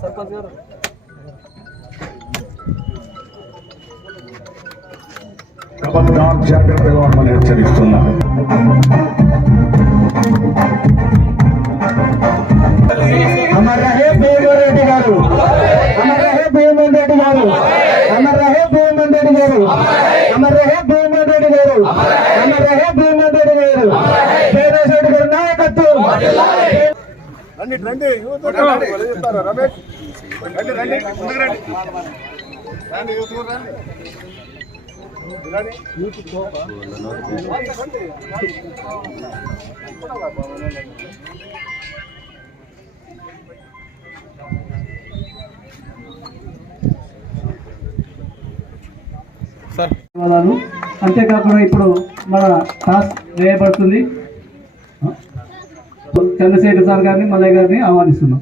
Side ఖబర్దార్ జాగ్రత్తగా ఉండమని హెచ్చరిస్తున్నాను అమర్ రండి రండి. యూత్ రండి. చెప్తారా రమేష్? రండి రండి. ముందుకు రండి. రండి యూత్ కూడా రండి. రండి. యూత్ ధన్యవాదాలు అంతేకాకుండా ఇప్పుడు మన టాస్క్ వేయబడుతుంది. చంద్రశేఖర్ సార్ గారిని మల్లయ్య గారిని ఆహ్వానిస్తున్నాం.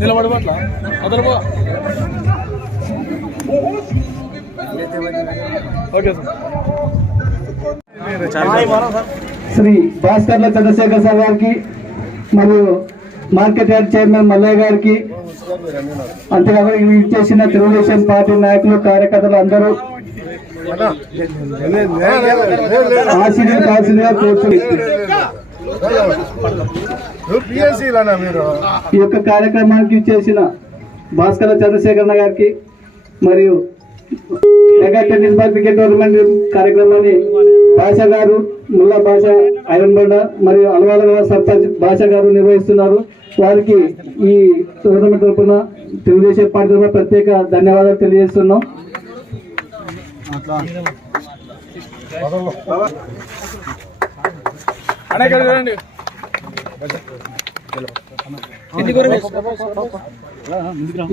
నిలబడబట్ల అదరు okay sir Shri Bhaskarla Chandrasekhar sir గారికి మరియు మార్కెట్ యార్డ్ చైర్మన్ మల్లయ్య గారికి. అంతేకాకుండా ఇవి చేసిన తెలుగుదేశం పార్టీ నాయకులు కార్యకర్తలు అందరూ ఆశీర్వాద కావాల్సిందిగా కోరుతున్నాను ఈ యొక్క కార్యక్రమానికి చేసిన భాస్కర చంద్రశేఖరణ గారికి మరియు మెగా టెన్నిస్ క్రికెట్ టోర్నమెంట్ కార్యక్రమాన్ని భాష గారు ముల్లా భాష ఐరన్ బండ మరియు అలవాల సర్పంచ్ భాష గారు నిర్వహిస్తున్నారు. వారికి ఈ టోర్నమెంట్ తరఫున తెలుగుదేశం పార్టీ తరఫున ప్రత్యేక ధన్యవాదాలు తెలియజేస్తున్నాం.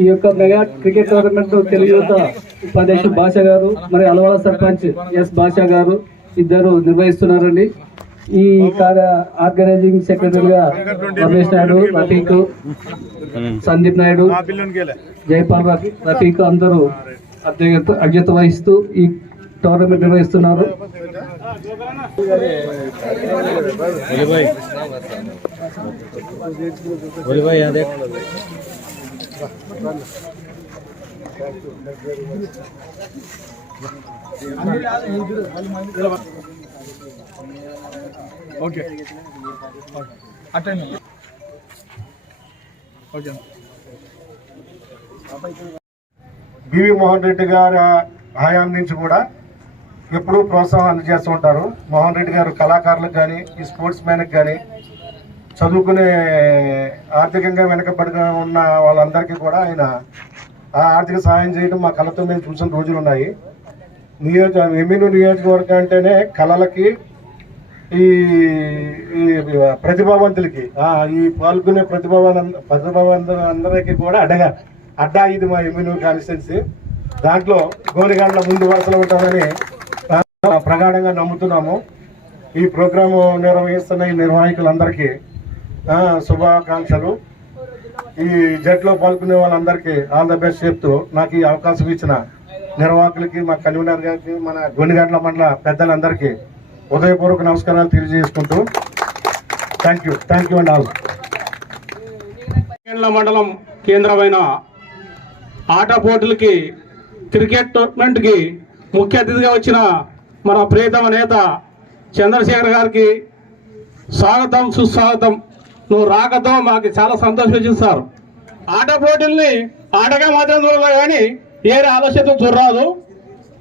ఈ యొక్క మెగా క్రికెట్ టోర్నమెంట్ తెలుగు యువత ఉపాధ్యక్షుడు భాష గారు మరి అలవాల సర్పంచ్ ఎస్ భాష గారు ఇద్దరు నిర్వహిస్తున్నారండి. ఈ కార్య ఆర్గనైజింగ్ సెక్రటరీగా రమేష్ నాయుడు రఫీక్ సందీప్ నాయుడు జైపాల్ రఫీ- రఫీక్ అందరూ అధ్యక్షత అధ్యత వహిస్తూ ఈ టోర్నమెంట్ నిర్వహిస్తున్నారు. Okay. Attend. Okay. BV Mohan Reddy గారి హయాం నుంచి కూడా ఎప్పుడూ ప్రోత్సాహం అందజేస్తూ ఉంటారు. మోహన్ రెడ్డి గారు కళాకారులకు కానీ ఈ స్పోర్ట్స్ మ్యాన్కి కానీ చదువుకునే ఆర్థికంగా వెనకబడిగా ఉన్న వాళ్ళందరికీ కూడా ఆయన ఆ ఆర్థిక సహాయం చేయడం మా కళతో మేము చూసిన రోజులు ఉన్నాయి నియోజ ఎమ్మిను నియోజకవర్గం అంటేనే కళలకి ఈ ఈ ప్రతిభావంతులకి ఈ పాల్గొనే ప్రతిభావం ప్రతిభావంతులు అందరికీ కూడా అడ్డగా అడ్డా ఇది మా ఎమ్మెను కాన్స్టిట్యున్సీ దాంట్లో గోనిగాండ్ల ముందు వరుసలో ఉంటామని ప్రగాఢంగా నమ్ముతున్నాము. ఈ ప్రోగ్రాము నిర్వహిస్తున్న ఈ నిర్వాహకులందరికీ శుభాకాంక్షలు. ఈ జట్లో పాల్గొనే వాళ్ళందరికీ ఆల్ ద బెస్ట్ చెప్తూ నాకు ఈ అవకాశం ఇచ్చిన నిర్వాహకులకి మా కన్వీనర్ గారికి మన గొండిగండ్ల మండల పెద్దలందరికీ ఉదయపూర్వక నమస్కారాలు తెలియజేసుకుంటూ thank you thank you and all మండలం కేంద్రమైన ఆట పోటీలకి క్రికెట్ టోర్నమెంట్కి ముఖ్య అతిథిగా వచ్చిన మన ప్రియతమ నేత చంద్రశేఖర్ గారికి స్వాగతం సుస్వాగతం. నువ్వు రాకతో మాకు చాలా సంతోషం సార్. ఆట పోటీల్ని ఆటగా మాత్రం చూడలే కానీ ఏరే ఆలస్యత చూడరాదు.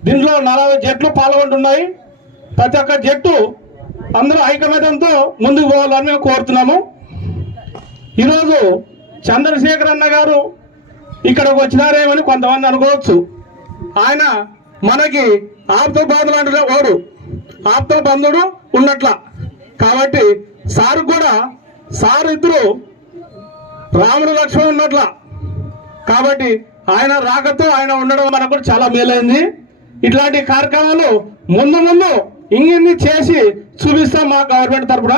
దీంట్లో నలభై జట్లు పాల్గొంటున్నాయి. ప్రతి ఒక్క జట్టు అందరూ ఐకమత్యంతో ముందుకు పోవాలని మేము కోరుతున్నాము. ఈరోజు చంద్రశేఖర్ అన్న గారు ఇక్కడికి వచ్చినారేమని కొంతమంది అనుకోవచ్చు. ఆయన మనకి ఆప్త బాధలు అంటే వాడు. ఆప్త బంధుడు ఉన్నట్ల. కాబట్టి సారు కూడా సార్ ఇద్దరు రాముడు లక్ష్మణ్ ఉన్నట్ల. కాబట్టి ఆయన రాకతో ఆయన ఉండడం మనకు కూడా చాలా మేలైంది. ఇట్లాంటి కార్యక్రమాలు ముందు ముందు ఇంగిన్ని చేసి చూపిస్తాం మా గవర్నమెంట్ తరఫున